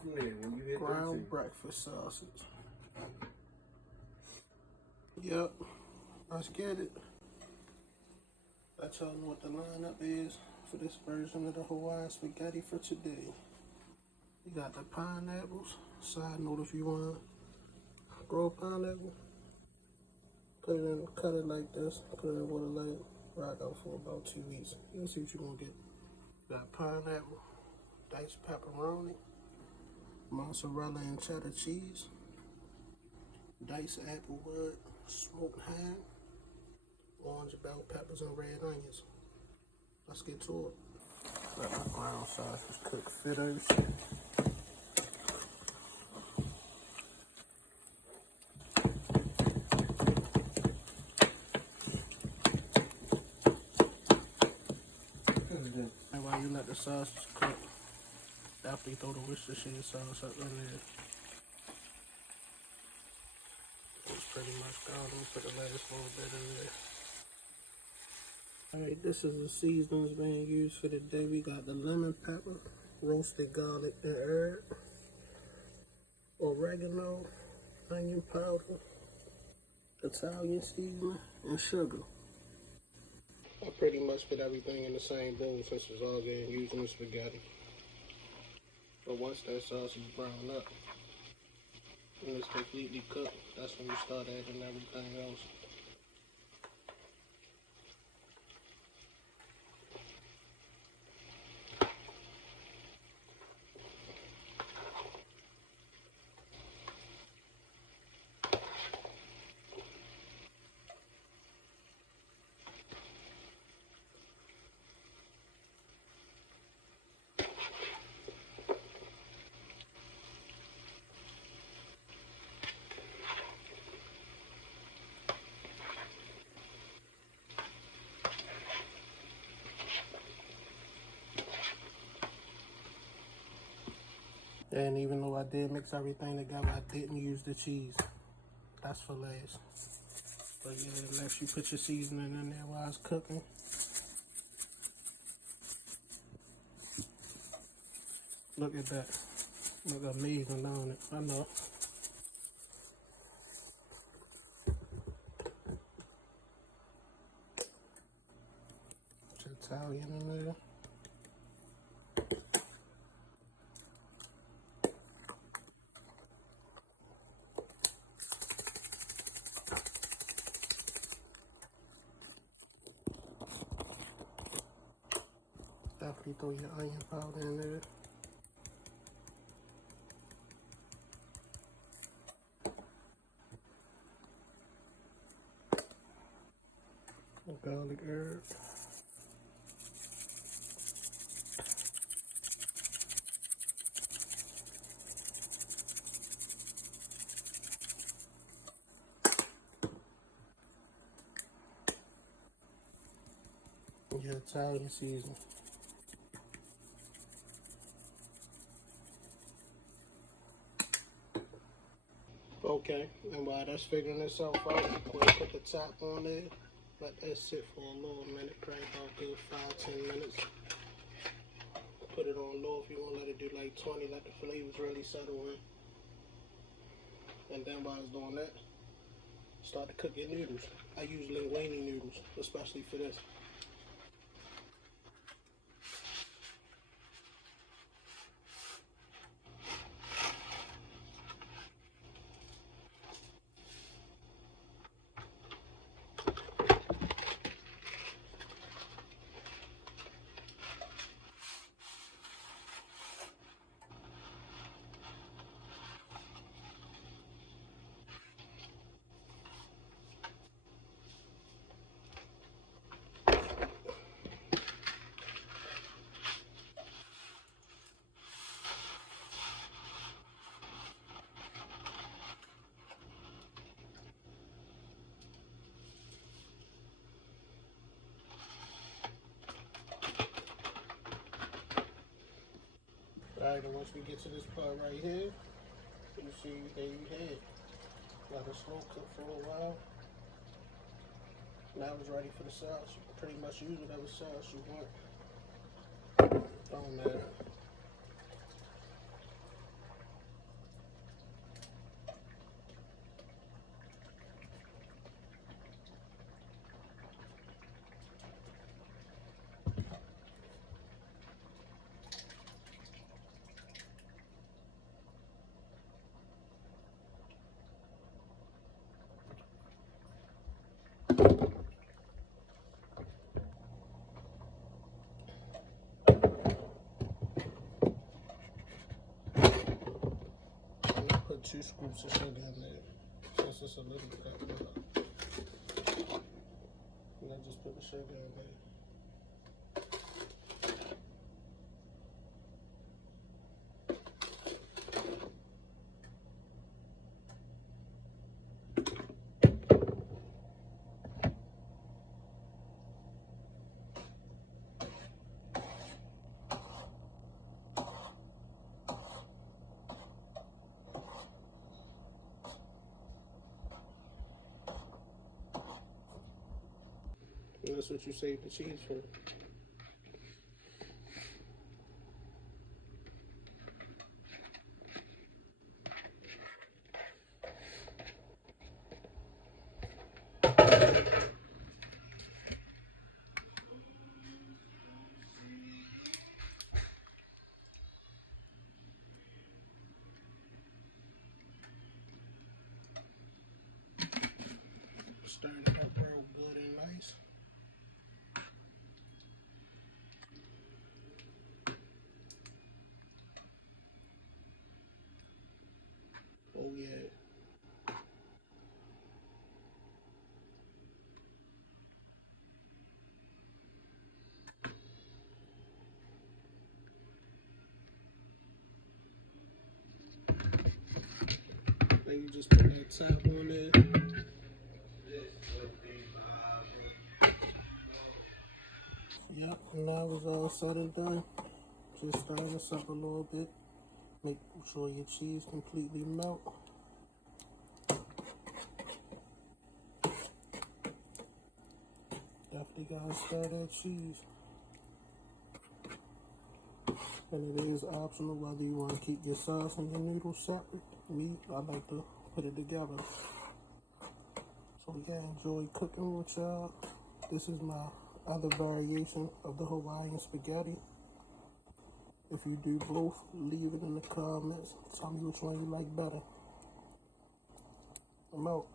from there when you hit ground breakfast sausage. Yep, let's get it. Let y'all know what the lineup is for this version of the Hawaiian spaghetti for today. You got the pineapples. Side note, if you want to grow a pineapple, put it in, cut it like this, put it in water, let it rock out for about 2 weeks. You'll see what you're gonna get. Got pineapple, diced pepperoni, mozzarella and cheddar cheese, diced applewood, smoked ham, orange bell peppers, and red onions. Let's get to it. Let my ground sausage cook fritters. And while you let the sausage cook, definitely throw the Worcestershire sauce up in there. It's pretty much gone. I'm gonna put the last little bit in there. Alright, this is the seasonings being used for the day. We got the lemon pepper, roasted garlic and herb, oregano, onion powder, Italian seasoning, and sugar. I pretty much put everything in the same bowl since it's all getting used in the spaghetti. But once that sausage is browned up and it's completely cooked, that's when you start adding everything else. And even though I did mix everything together, I didn't use the cheese. That's for last. But yeah, unless you put your seasoning in there while it's cooking. Look at that. Look amazing on it. I know. Put your Italian in there. Definitely throw your onion powder in there. Garlic herb. Your Italian seasoning. Okay, and while that's figuring itself out, we'll put the top on there. Let that sit for a little minute, probably about a good 5-10 minutes. Put it on low if you want to let it do like 20, let the flavors really settle in. And then while it's doing that, start to cook your noodles. I use linguine noodles, especially for this. Alright, and once we get to this part right here, you see, there you have it. Let it slow cook for a while. Now it's ready for the sauce. You can pretty much use whatever sauce you want. Don't matter. 2 scoops of sugar in there. Since it's a little cup. And I just put the sugar in there. And that's what you save the cheese for. Stirring it up real good and nice. Oh yeah. Then you just put that top on there. Yep, and now it's all said and done. Just stir this up a little bit. Make sure your cheese completely melt. Definitely gotta stir that cheese. And it is optional whether you want to keep your sauce and your noodles separate. Me, I like to put it together. So yeah, enjoy cooking with y'all. This is my other variation of the Hawaiian spaghetti. If you do both, leave it in the comments. Tell me which one you like better. I'm out.